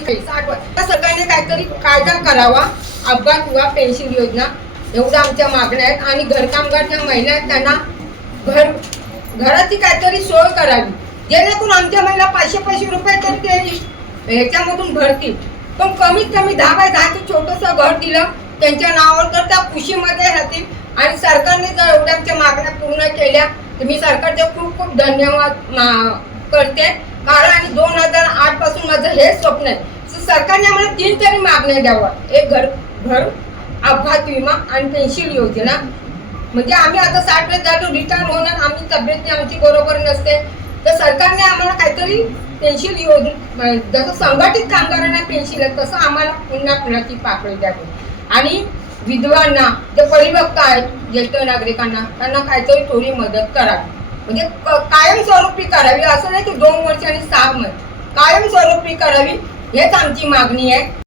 आणि 60 वर्ष सरकारने काहीतरी कायदा करावा, अपघात किंवा पेन्शन योजना, एवढ्या आमच्या मागण्या आहेत. आणि घरकामगारच्या महिला आहेत त्यांना घराची काहीतरी सोय करावी, जेणेकरून आमच्या महिला 500 रुपये तर ते ह्याच्यामधून भरतील. पण कमीत कमी 10 बाय 10 छोटंसं घर दिलं त्यांच्या नावावर तर त्या खुशीमध्ये राहतील. आणि सरकारने जर एवढ्या आमच्या मागण्या पूर्ण केल्या तर मी सरकारचे खूप खूप धन्यवाद करते. कारण आणि 2008 पासून माझं हे स्वप्न आहे. सरकारने आम्हाला 3 तरी मागण्या द्यावा, एक घर, अपघात विमा आणि पेन्शन योजना. म्हणजे आम्ही आता 60 वर्ष झालो रिटायर होणार, आम्ही तब्येत आमची बरोबर नसते, तर सरकारने आम्हाला काहीतरी पेन्शन योजना, जसं संघटित कामगारांना पेन्शन आहे तसं आम्हाला पुन्हा ती पाकळी द्यावी. आणि विधवांना, जे परिपक्व आहेत, ज्येष्ठ नागरिकांना, त्यांना काहीतरी थोडी मदत करावी. म्हणजे कायमस्वरूपी करावी, असं नाही की 2 वर्ष आणि 6 महिने, कायमस्वरूपी करावी. हेच आमची मागणी आहे.